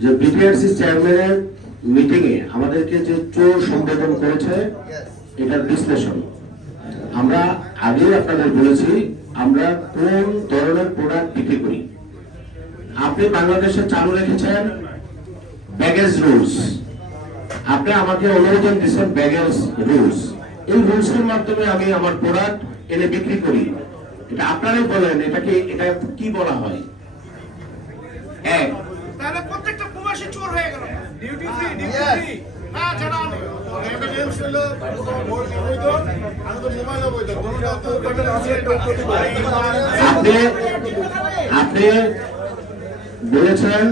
যে বিটিআরসি চেয়ারম্যানের মিটিং এ আমাদেরকে যে চোর সম্বোধন করেছে এটার বিশ্লেষণ। আমরা আগেই আপনাদের বলেছি আমরা কোন ধরনের প্রোডাক্ট বিক্রি করি। আপনি বাংলাদেশে চালু রেখেছেন ব্যাগেজ রুলস আপনি আমাকে অনুমোদন দিচ্ছেন ব্যাগেজ রুলস এই রুলস এর মাধ্যমে আমি আমার প্রোডাক্ট এনে বিক্রি করি। এটা আপনারাই বলেন এটাকে এটা কি বলা হয়? এক চোর হয়ে গেল ডিউটি ফ্রি ডিউটি ফ্রি না জানা নেই এভিডেন্স হলো অবৈধ আর তো মোবাইল অবৈধ দুটোটা তো ওখানে আছে আপনি আপনি বলেছেন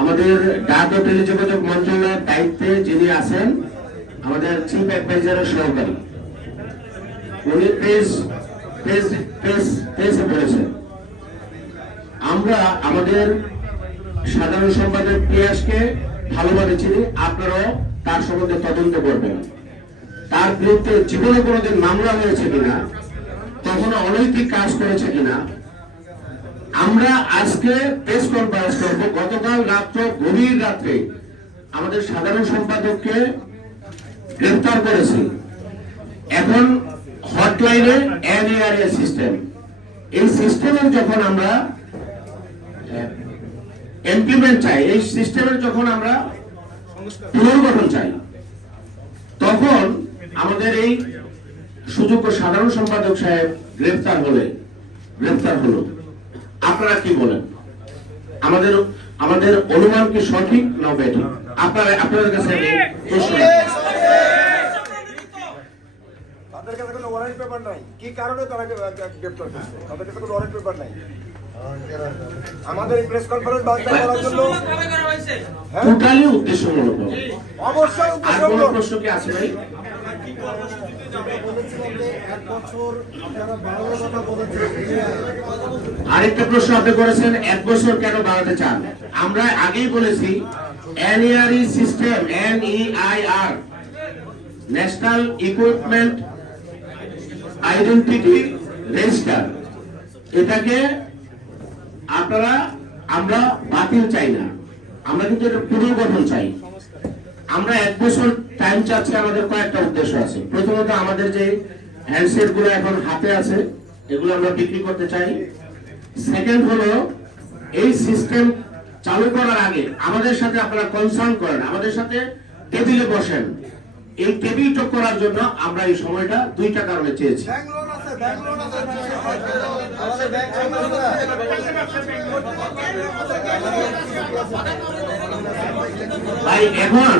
আমাদের ডাক ও টেলিযোগাযোগ মন্ত্রণালয়ের দায়িত্বে যিনি আছেন আমাদের চিফ অ্যাডভাইজারের সহকারী উনি প্রেস প্রেস প্রেস প্রেসে বলেছেন আমরা আমাদের সাধারণ সম্পাদক পিয়াসকে ভালোভাবে চিনি, আপনারাও তার সম্বন্ধে তদন্ত করবেন। তার বিরুদ্ধে জীবনে কোনোদিন মামলা হয়েছে কিনা, কখনো অনৈতিক কাজ করেছে কিনা, আমরা আজকে প্রেস কনফারেন্স করব। গতকাল রাত্র, গভীর রাত্রে আমাদের সাধারণ সম্পাদককে গ্রেফতার করেছি। এখন হটলাইনে এনএআরএ সিস্টেম এই সিস্টেমের যখন আমরা ইমপ্লিমেন্ট চাই। এই সিস্টেমের যখন আমরা পুনর্গঠন চাই, তখন আমাদের এই সুযোগ্য সাধারণ সম্পাদক সাহেব গ্রেফতার হলে, গ্রেফতার হলো। আপনারা কি বলেন? আমাদের আমাদের অনুমান কি সঠিক না বেঠিক আপনারা, আপনাদের কাছে তাদের কাছে কোনো ওয়ারেন্ট পেপার নাই। কি কারণে তারা গ্রেপ্তার করছে তাদের কাছে কোনো ওয়ারেন্ট পেপার নাই। আমাদের এই প্রেস কনফারেন্স বাতিল করার জন্য হ্যাঁ? টোটালি উদ্দেশ্যমূলক। অবশ্যই আর উদ্দেশ্য কোন হলো প্রশ্ন কি আছে ভাই? আরেকটা প্রশ্ন আপনি করেছেন এক বছর কেন বাড়াতে চান? আমরা আগেই বলেছি NERE system NEIR national equipment identity register এটাকে আপনারা, আমরা বাতিল চাই না। আমরা কিন্তু এটা পুনর্গঠন চাই। আমরা এক বছর টাইম চাচ্ছি, আমাদের কয়েকটা উদ্দেশ্য আছে। প্রথমত আমাদের যে হ্যান্ডসেটগুলো এখন হাতে আছে, এগুলো আমরা বিক্রি করতে চাই। সেকেন্ড হলো, এই সিস্টেম চালু করার আগে আমাদের সাথে আপনারা কনসার্ন করেন, আমাদের সাথে টেবিলে বসেন। এই টেবিল টক করার জন্য আমরা এই সময়টা দুইটা কারণে চেয়েছি। ভাই এখন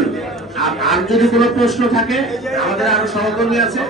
আর যদি কোনো প্রশ্ন থাকে আমাদের আরও সহকর্মী আছে।